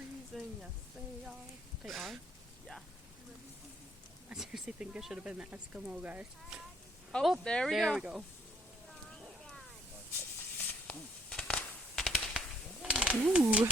freezing. Yes, they are. They are? Yeah. I seriously think it should have been the Eskimo guys. Oh, there we There go. we go. Ooh.